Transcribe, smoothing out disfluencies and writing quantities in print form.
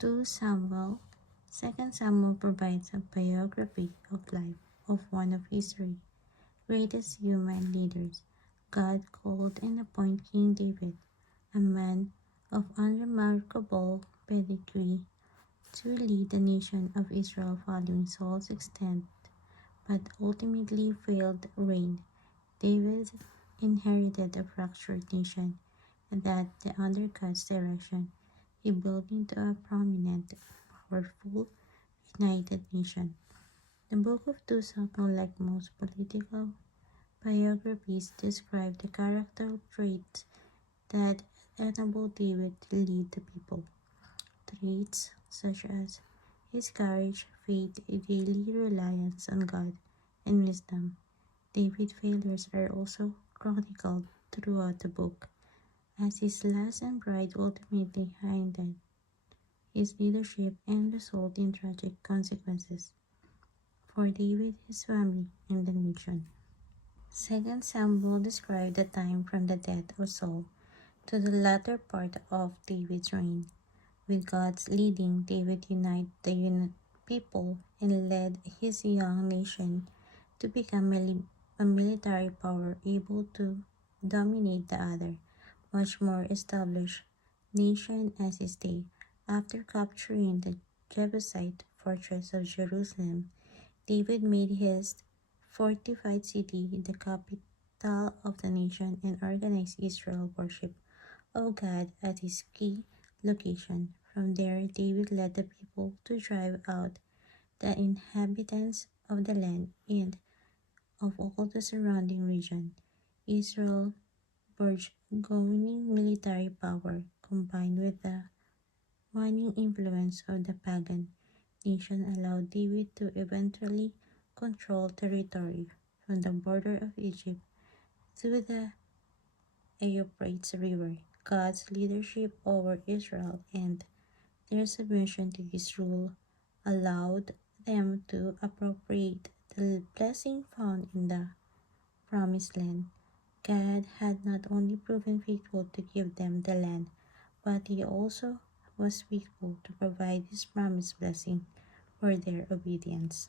2 Samuel. 2 Samuel provides a biography of life of one of history's greatest human leaders. God called and appointed King David, a man of unremarkable pedigree, to lead the nation of Israel following Saul's extent but ultimately failed reign. David inherited a fractured nation that undercuts direction. He built into a prominent, powerful, united nation. The Book of 2 Samuel, like most political biographies, describe the character traits that enabled David to lead the people. Traits such as his courage, faith, daily reliance on God, and wisdom. David's failures are also chronicled throughout the book, as his lust and pride ultimately hindered his leadership and result in tragic consequences for David, his family, and the nation. 2 Samuel describes the time from the death of Saul to the latter part of David's reign. With God's leading, David united the people and led his young nation to become a military power able to dominate the other, much more established nation as his day. After capturing the Jebusite fortress of Jerusalem, David made his fortified city the capital of the nation and organized Israel worship of God at his key location. From there, David led the people to drive out the inhabitants of the land and of all the surrounding region. Israel's burgeoning military power, combined with the waning influence of the pagan nation, allowed David to eventually control territory from the border of Egypt to the Euphrates River. God's leadership over Israel and their submission to his rule allowed them to appropriate the blessing found in the promised land. God had not only proven faithful to give them the land, but he also was faithful to provide his promised blessing for their obedience.